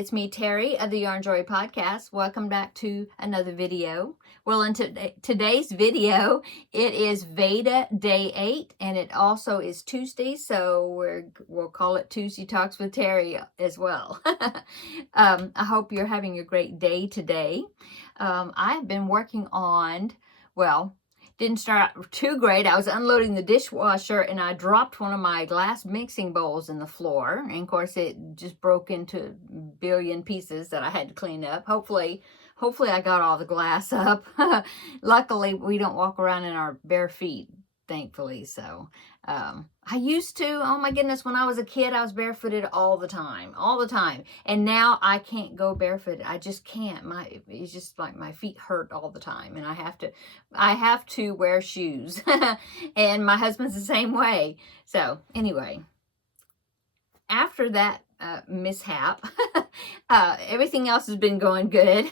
it's me, Terry of the Yarn Joy Podcast. Welcome back to another video. Well, in today's video, it is VEDA Day 8, and it also is Tuesday, so we'll call it Tuesday Talks with Terry as well. I hope you're having a great day today. I've been working on, well, didn't start out too great. I was unloading the dishwasher and I dropped one of my glass mixing bowls in the floor. And of course it just broke into a billion pieces that I had to clean up. Hopefully I got all the glass up. Luckily we don't walk around in our bare feet, thankfully. So I used to, oh my goodness, when I was a kid, I was barefooted all the time. And now I can't go barefooted. I just can't. It's just like my feet hurt all the time, and I have to wear shoes. And my husband's the same way. So anyway, after that mishap, everything else has been going good.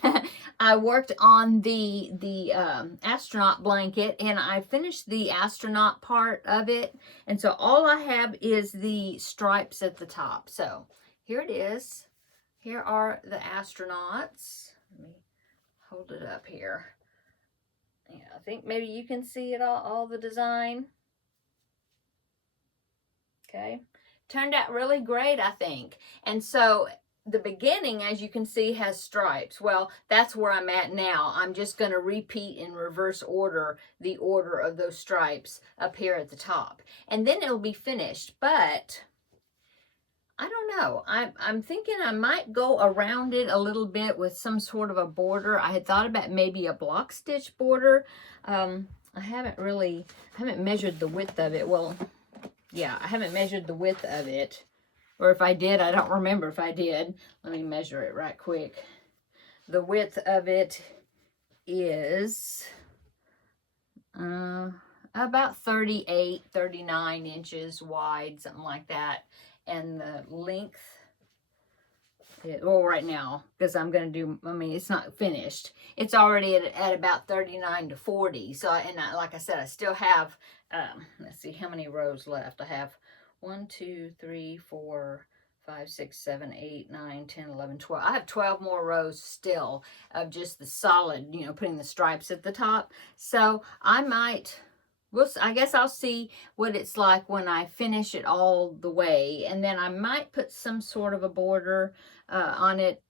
I worked on the astronaut blanket, and I finished the astronaut part of it, and so all I have is the stripes at the top. So here it is. Here are the astronauts. Let me hold it up here. Yeah, I think maybe you can see it all the design. Okay. Turned out really great, I think. And so the beginning, as you can see, has stripes. Well, that's where I'm at now. I'm just going to repeat in reverse order the order of those stripes up here at the top. And then it'll be finished. But I don't know. I'm thinking I might go around it a little bit with some sort of a border. I had thought about maybe a block stitch border. I haven't measured the width of it. Well, yeah, I haven't measured the width of it. Or if I did, I don't remember if I did. Let me measure it right quick. The width of it is about 38, 39 inches wide, something like that. And the length, well, right now, because I'm going to do, it's not finished. It's already at about 39 to 40. So, like I said, I still have, let's see how many rows left. I have 1, 2, 3, 4, 5, 6, 7, 8, 9, 10, 11, 12. I have 12 more rows still of just the solid, putting the stripes at the top. So I guess I'll see what it's like when I finish it all the way. And then I might put some sort of a border on it,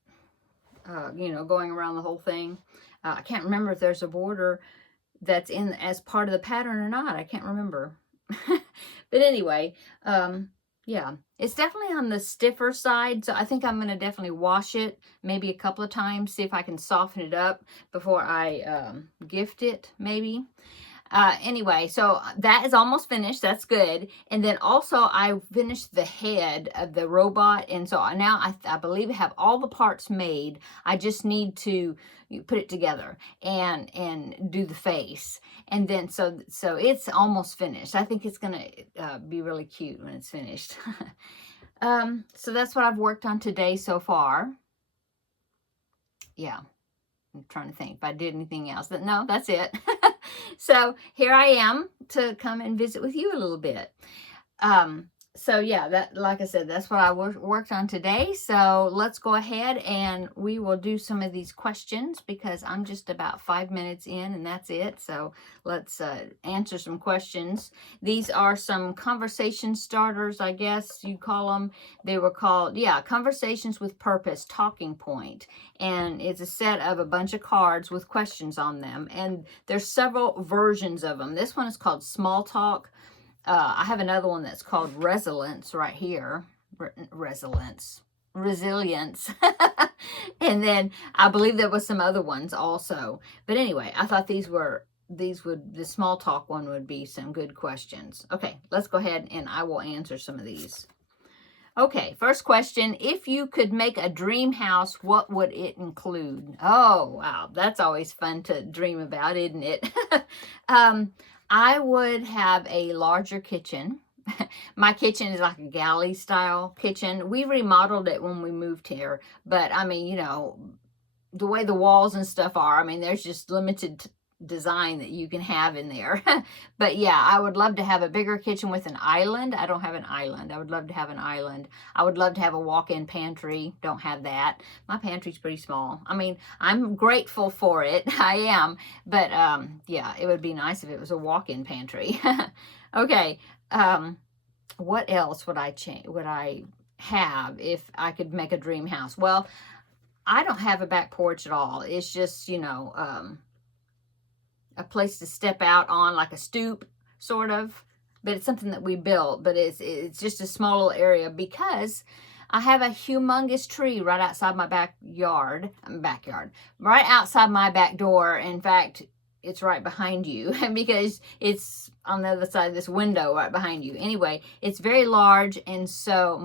going around the whole thing. I can't remember if there's a border that's in as part of the pattern or not. I can't remember. But anyway, yeah, it's definitely on the stiffer side. So I think I'm going to definitely wash it maybe a couple of times, see if I can soften it up before I gift it maybe. Anyway, so that is almost finished. That's good. And then also I finished the head of the robot. And so now I believe I have all the parts made. I just need to put it together and do the face. And then, so it's almost finished. I think it's going to be really cute when it's finished. So that's what I've worked on today so far. Yeah. I'm trying to think if I did anything else. No, that's it. So here I am to come and visit with you a little bit. So yeah, like I said, that's what I worked on today. So let's go ahead and we will do some of these questions because I'm just about 5 minutes in and that's it. So let's answer some questions. These are some conversation starters, I guess you call them. They were called, Conversations with Purpose, Talking Point. And it's a set of a bunch of cards with questions on them. And there's several versions of them. This one is called Small Talk. I have another one that's called Resilience right here. Resilience. And then I believe there was some other ones also. But anyway, I thought the small talk one would be some good questions. Okay, let's go ahead and I will answer some of these. Okay, first question. If you could make a dream house, what would it include? Oh, wow. That's always fun to dream about, isn't it? I would have a larger kitchen. My kitchen is like a galley style kitchen. We remodeled it when we moved here, but the way the walls and stuff are, there's just limited design that you can have in there. But yeah, I would love to have a bigger kitchen with an island. I don't have an island. I would love to have an island. I would love to have a walk-in pantry. Don't have that. My pantry's pretty small. I mean, I'm grateful for it. I am. But yeah, it would be nice if it was a walk-in pantry. Okay. What else would I change? Would I have if I could make a dream house? Well, I don't have a back porch at all. It's just, you know, a place to step out on, like a stoop, sort of. But it's something that we built. But it's just a small little area because I have a humongous tree right outside my backyard. Right outside my back door. In fact, it's right behind you because it's on the other side of this window right behind you. Anyway, it's very large, and so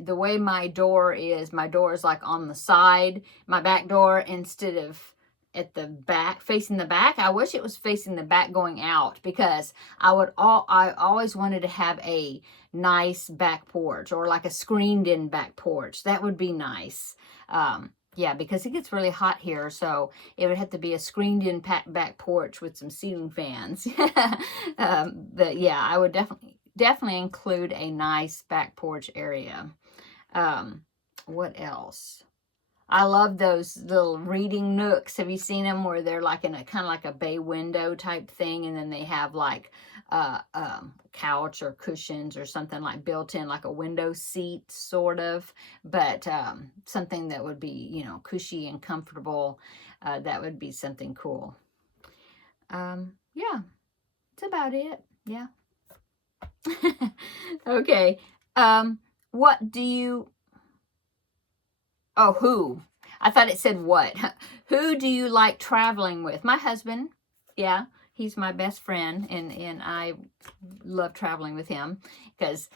the way my door is like on the side, my back door, instead of at the back, facing the back. I wish it was facing the back going out, because I always wanted to have a nice back porch, or like a screened in back porch. That would be nice. Yeah, because it gets really hot here, so it would have to be a screened-in back porch with some ceiling fans. But yeah, I would definitely include a nice back porch area. What else? I love those little reading nooks. Have you seen them where they're like in a kind of like a bay window type thing, and then they have like couch or cushions or something like built in, like a window seat sort of, but something that would be, you know, cushy and comfortable. That would be something cool. Yeah, that's about it. Yeah. Okay. What do you... Oh, who? I thought it said what. Who do you like traveling with? My husband. Yeah, he's my best friend, and I love traveling with him because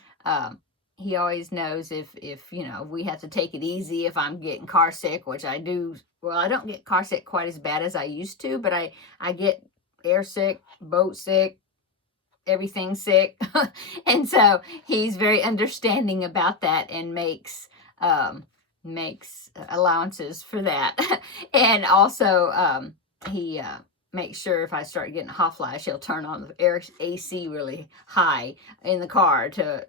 he always knows if you know, we have to take it easy if I'm getting car sick, which I do. Well, I don't get car sick quite as bad as I used to, but I get air sick, boat sick, everything sick. And so he's very understanding about that and makes allowances for that. And also he makes sure if I start getting a hot flash, he'll turn on the AC really high in the car to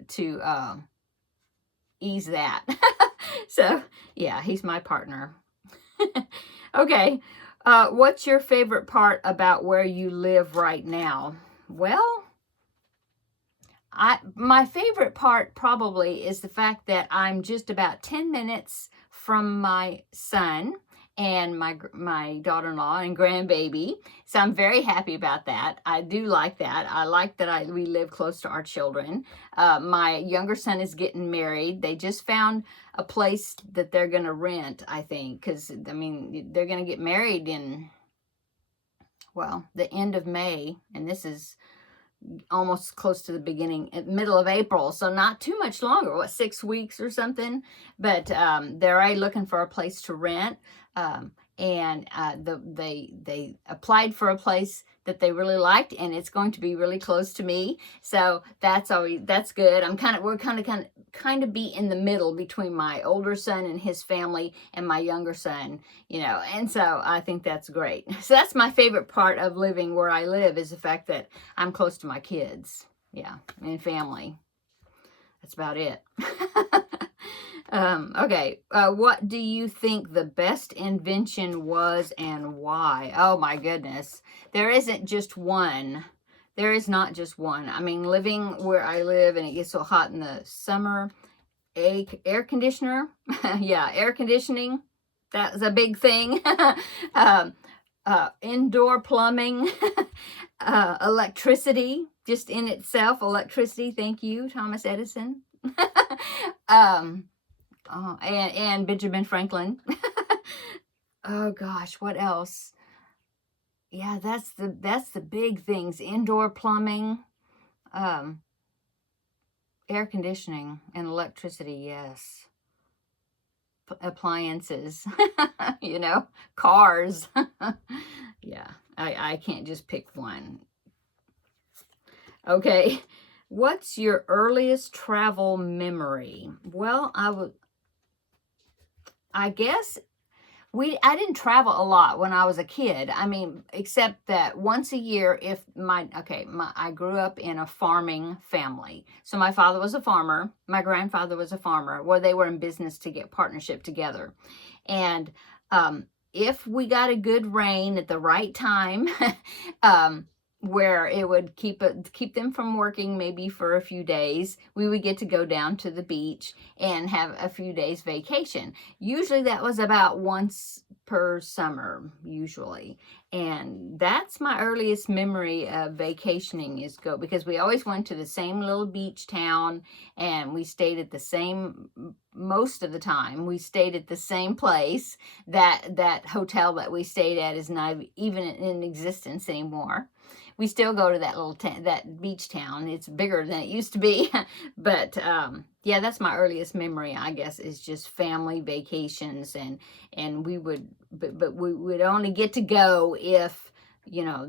ease that. So yeah, he's my partner. Okay. What's your favorite part about where you live right now? Well, my favorite part probably is the fact that I'm just about 10 minutes from my son and my daughter-in-law and grandbaby. So I'm very happy about that. I do like that. I like that we live close to our children. My younger son is getting married. They just found a place that they're going to rent, I think, because, I mean, they're going to get married in, well, the end of May, and this is almost close to the middle of April, so not too much longer, what, 6 weeks or something. But they're already looking for a place to rent, and they applied for a place that they really liked, and it's going to be really close to me, so that's good. We're kind of be in the middle between my older son and his family and my younger son, you know, and so I think that's great. So that's my favorite part of living where I live, is the fact that I'm close to my kids, yeah, and family. That's about it. Okay, what do you think the best invention was and why? Oh my goodness. There isn't just one. There is not just one. I mean, living where I live and it gets so hot in the summer, air conditioner. Yeah, air conditioning. That was a big thing. Indoor plumbing. Electricity, just in itself, electricity. Thank you, Thomas Edison. And Benjamin Franklin. Oh gosh, what else? Yeah, that's the big things. Indoor plumbing, air conditioning, and electricity, yes. Appliances, you know, cars. Yeah, I can't just pick one. Okay, what's your earliest travel memory? Well, I guess, I didn't travel a lot when I was a kid. I mean, except that once a year, if I grew up in a farming family. So my father was a farmer. My grandfather was a farmer, where they were in business to get partnership together. And if we got a good rain at the right time, where it would keep them from working maybe for a few days, we would get to go down to the beach and have a few days vacation. Usually that was about once per summer, usually. And that's my earliest memory of vacationing, is because we always went to the same little beach town, and we stayed at the same, most of the time we stayed at the same place. That hotel that we stayed at is not even in existence anymore. We still go to that little that beach town. It's bigger than it used to be. But yeah, that's my earliest memory, I guess, is just family vacations. And we would, but we would only get to go if, you know,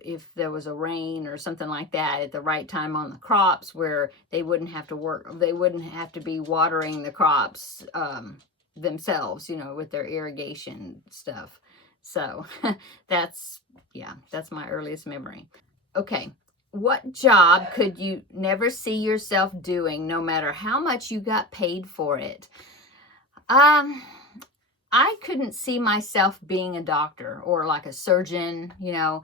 if there was a rain or something like that at the right time on the crops, where they wouldn't have to work, they wouldn't have to be watering the crops themselves, you know, with their irrigation stuff. So that's my earliest memory. Okay. What job could you never see yourself doing, no matter how much you got paid for it? I couldn't see myself being a doctor or like a surgeon, you know,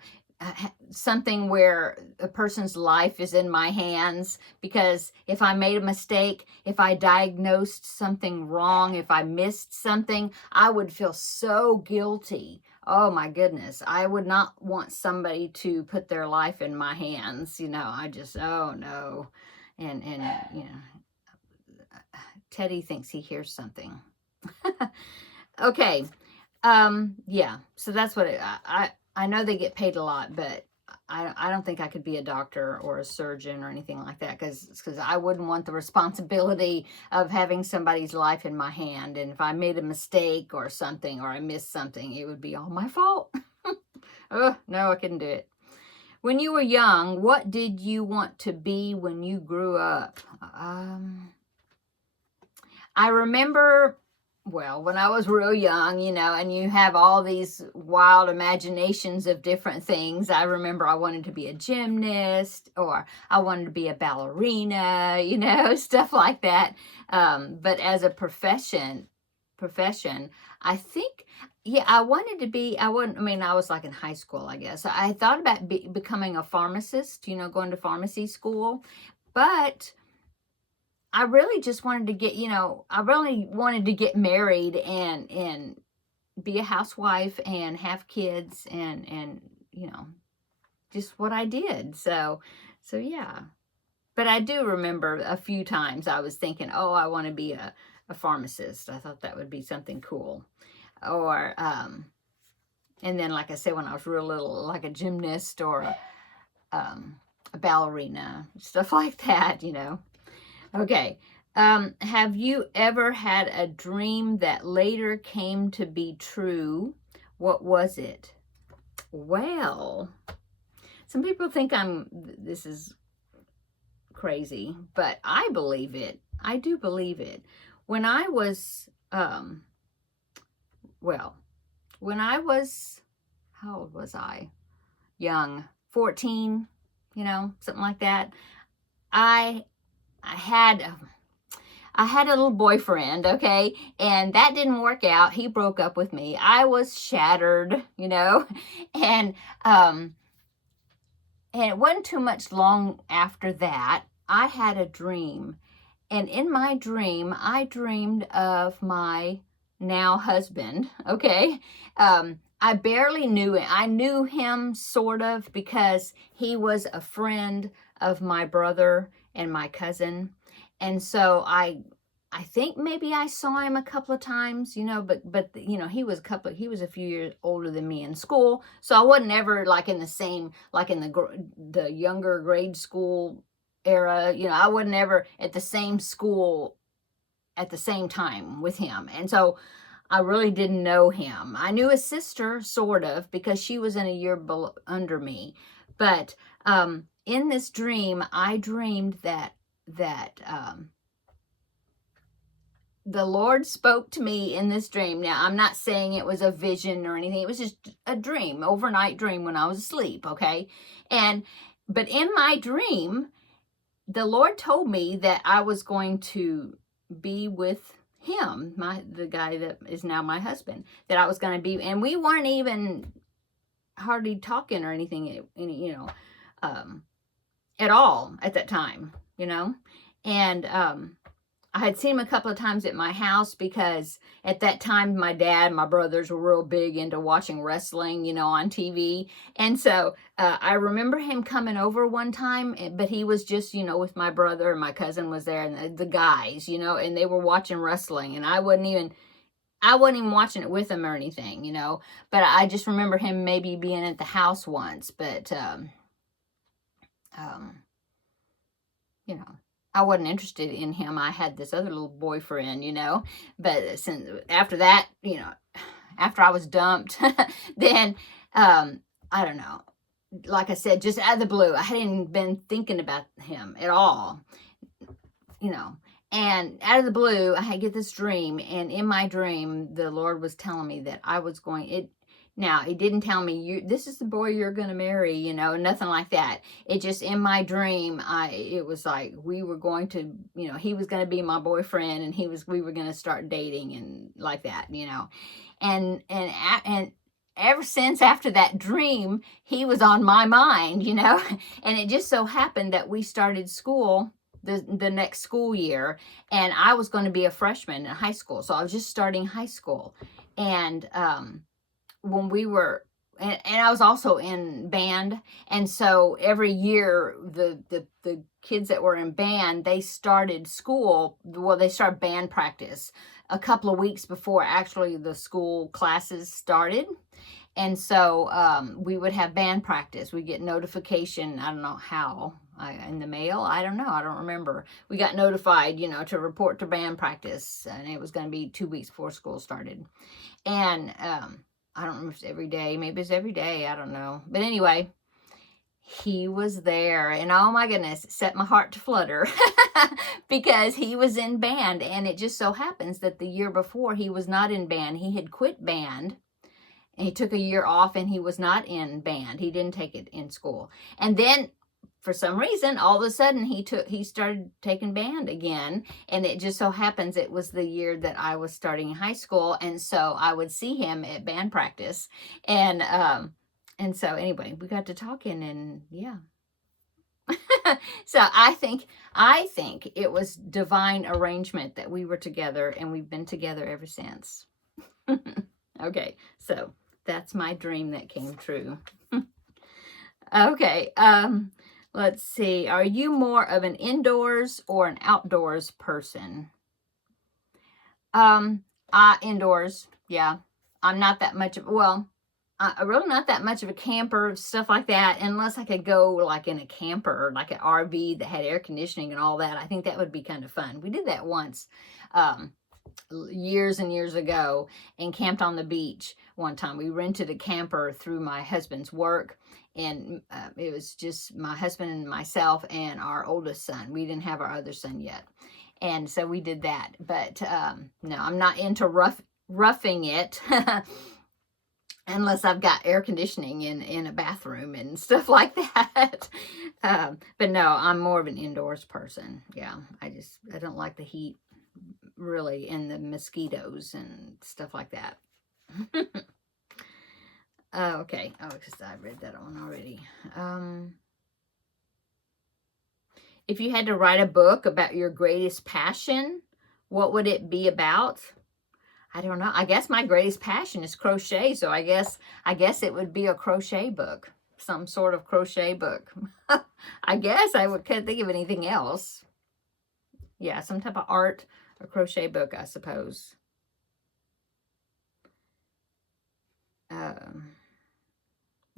something where a person's life is in my hands, because if I made a mistake, if I diagnosed something wrong, if I missed something, I would feel so guilty. Oh my goodness. I would not want somebody to put their life in my hands. You know, oh no. And, you know, Teddy thinks he hears something. Okay. Yeah. So that's what I know they get paid a lot, but I don't think I could be a doctor or a surgeon or anything like that, because I wouldn't want the responsibility of having somebody's life in my hand. And if I made a mistake or something, or I missed something, it would be all my fault. Oh, no, I couldn't do it. When you were young, what did you want to be when you grew up? I remember, well, when I was real young, you know, and you have all these wild imaginations of different things. I remember I wanted to be a gymnast, or I wanted to be a ballerina, you know, stuff like that. But as a profession, I think, yeah, I was like in high school, I guess. I thought about becoming a pharmacist, you know, going to pharmacy school. But I really just wanted to get, you know, I really wanted to get married and be a housewife and have kids and, you know, just what I did. So yeah. But I do remember a few times I was thinking, oh, I want to be a pharmacist. I thought that would be something cool. Or, and then, like I said, when I was real little, like a gymnast or a ballerina, stuff like that, you know. Okay. Have you ever had a dream that later came to be true? What was it? Well, some people think this is crazy, but I believe it. I do believe it. When I was, how old was I? Young, 14, you know, something like that. I had a little boyfriend, okay, and that didn't work out. He broke up with me. I was shattered, you know, and it wasn't too much long after that, I had a dream, and in my dream, I dreamed of my now husband, okay. I barely knew it. I knew him sort of because he was a friend of my brother and my cousin. And so I think maybe I saw him a couple of times, you know, but you know, he was a few years older than me in school. So I wasn't ever like in the same, like in the younger grade school era, you know, I wasn't ever at the same school at the same time with him. And so I really didn't know him. I knew his sister, sort of, because she was in a year under me. But in this dream, I dreamed that the Lord spoke to me in this dream. Now, I'm not saying it was a vision or anything. It was just a dream, overnight dream when I was asleep, okay? But in my dream, the Lord told me that I was going to be with him, the guy that is now my husband, that I was going to be, and we weren't even hardly talking or anything, at all at that time, and I had seen him a couple of times at my house because at that time, my dad and my brothers were real big into watching wrestling, on TV. And so I remember him coming over one time, but he was just, with my brother, and my cousin was there, and the guys, and they were watching wrestling, and I wasn't even watching it with them or anything, but I just remember him maybe being at the house once, but, I wasn't interested in him. I had this other little boyfriend, but since after that, after I was dumped, then, I don't know, like I said, just out of the blue, I hadn't been thinking about him at all, and out of the blue, I get this dream, and in my dream, the Lord was telling me that I was now, he didn't tell me, this is the boy you're going to marry, nothing like that. It just, in my dream, it was like we were going to, he was going to be my boyfriend, and we were going to start dating and like that, and ever since after that dream, he was on my mind, and it just so happened that we started school the next school year, and I was going to be a freshman in high school. So I was just starting high school, and, when we were, and I was also in band, and so every year the kids that were in band, they started band practice a couple of weeks before actually the school classes started. And so we would have band practice. We get notification, I don't know how, in the mail, I don't know, I don't remember. We got notified, to report to band practice, and it was going to be 2 weeks before school started. And I don't remember if it's every day. Maybe it's every day. I don't know. But anyway, he was there. And oh my goodness, it set my heart to flutter because he was in band. And it just so happens that the year before he was not in band. He had quit band. And he took a year off, and he was not in band. He didn't take it in school. And then for some reason, all of a sudden, he started taking band again, and it just so happens it was the year that I was starting high school, and so I would see him at band practice, and so anyway, we got to talking, and yeah. So I think it was divine arrangement that we were together, and we've been together ever since. Okay, so that's my dream that came true. Okay, let's see. Are you more of an indoors or an outdoors person? Indoors. Yeah. I'm not that much of, I'm really not that much of a camper, stuff like that, unless I could go like in a camper, like an RV that had air conditioning and all that. I think that would be kind of fun. We did that once, years and years ago, and camped on the beach one time. We rented a camper through my husband's work, and it was just my husband and myself and our oldest son. We didn't have our other son yet, and so we did that. But no, I'm not into roughing it unless I've got air conditioning in a bathroom and stuff like that. But no, I'm more of an indoors person. Yeah, I don't like the heat, really, and the mosquitoes and stuff like that. Okay. Oh, because I read that one already. If you had to write a book about your greatest passion, what would it be about? I don't know. I guess my greatest passion is crochet, so I guess it would be a crochet book, some sort of crochet book. I guess I couldn't think of anything else. Yeah, some type of art or crochet book, I suppose.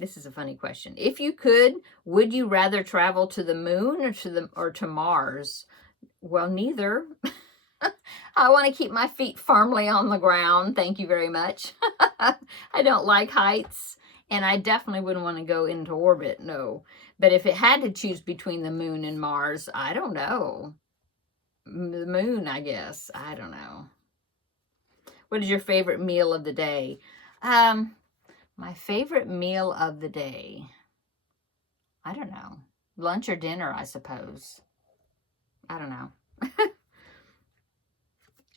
This is a funny question. If you could, would you rather travel to the moon or to Mars? Well, neither. I want to keep my feet firmly on the ground. Thank you very much. I don't like heights, and I definitely wouldn't want to go into orbit, no. But if it had to choose between the moon and Mars, I don't know. The moon, I guess. I don't know. What is your favorite meal of the day? My favorite meal of the day, I don't know. Lunch or dinner, I suppose. I don't know.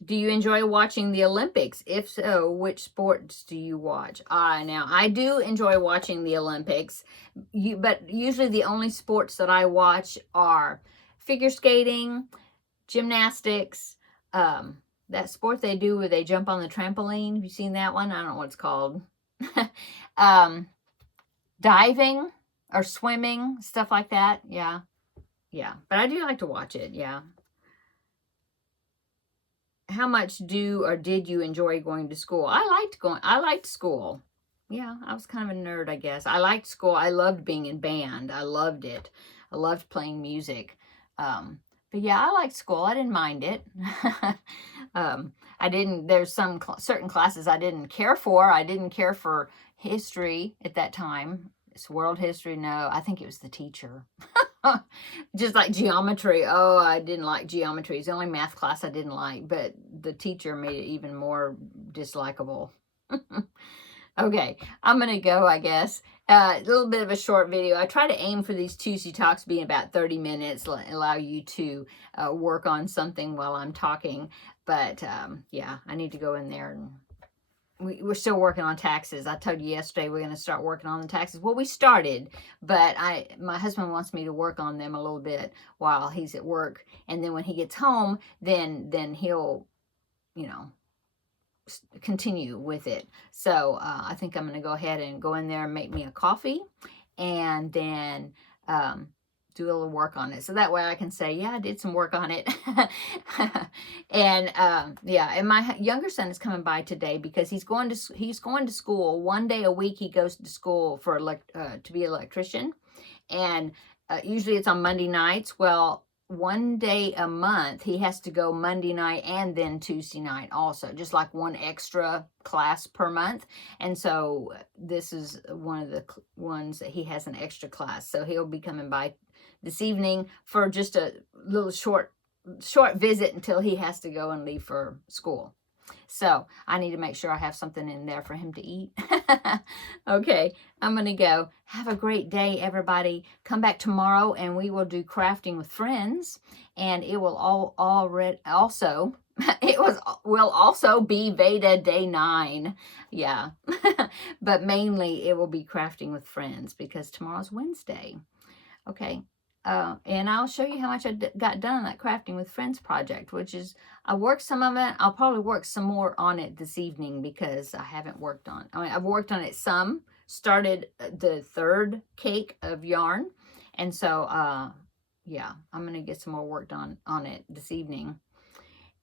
Do you enjoy watching the Olympics? If so, which sports do you watch? Now, I do enjoy watching the Olympics, but usually the only sports that I watch are figure skating, gymnastics, that sport they do where they jump on the trampoline. Have you seen that one? I don't know what it's called. Diving or swimming, stuff like that. Yeah. But I do like to watch it. Yeah. How much did you enjoy going to school? I liked school. Yeah, I was kind of a nerd, I guess. I liked school. I loved being in band. I loved it. I loved playing music. But yeah, I liked school. I didn't mind it. There's some certain classes I didn't care for. I didn't care for history at that time. It's world history. No, I think it was the teacher. Just like geometry. Oh, I didn't like geometry. It's the only math class I didn't like, but the teacher made it even more dislikable. Okay, I'm going to go, I guess. A little bit of a short video. I try to aim for these Tuesday Talks being about 30 minutes, allow you to work on something while I'm talking. But, yeah, I need to go in there and we're still working on taxes. I told you yesterday we're going to start working on the taxes. Well, we started, but my husband wants me to work on them a little bit while he's at work. And then when he gets home, then he'll, continue with it. So I think I'm going to go ahead and go in there and make me a coffee and then do a little work on it. So that way I can say, yeah, I did some work on it. And yeah, and my younger son is coming by today because he's going to school. One day a week he goes to school for to be an electrician. And usually it's on Monday nights. Well, one day a month he has to go Monday night and then Tuesday night also, just like one extra class per month. And so this is one of the ones that he has an extra class. So he'll be coming by this evening for just a little short visit until he has to go and leave for school. So I need to make sure I have something in there for him to eat. Okay, I'm going to go. Have a great day, everybody. Come back tomorrow and we will do crafting with friends. And it will also be VEDA Day 9. Yeah. But mainly it will be crafting with friends because tomorrow's Wednesday. Okay. And I'll show you how much I got done on that Crafting with Friends project, which is, I worked some of it. I'll probably work some more on it this evening because I haven't worked on it. I mean, I've worked on it some, started the third cake of yarn. And so, yeah, I'm going to get some more work done on it this evening.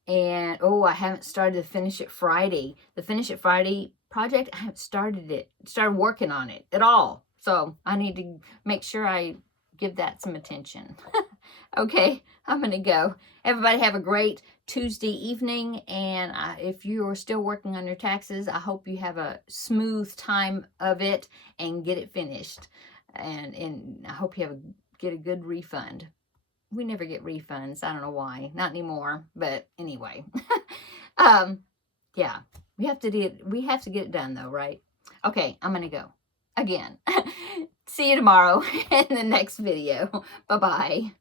And, oh, I haven't started the Finish It Friday. The Finish It Friday project, I haven't started working on it at all. So I need to make sure I give that some attention. Okay, I'm going to go. Everybody have a great Tuesday evening. And if you are still working on your taxes, I hope you have a smooth time of it and get it finished. And I hope you get a good refund. We never get refunds. I don't know why. Not anymore. But anyway. Yeah. We have to get it done though, right? Okay, I'm going to go. Again. See you tomorrow in the next video. Bye-bye.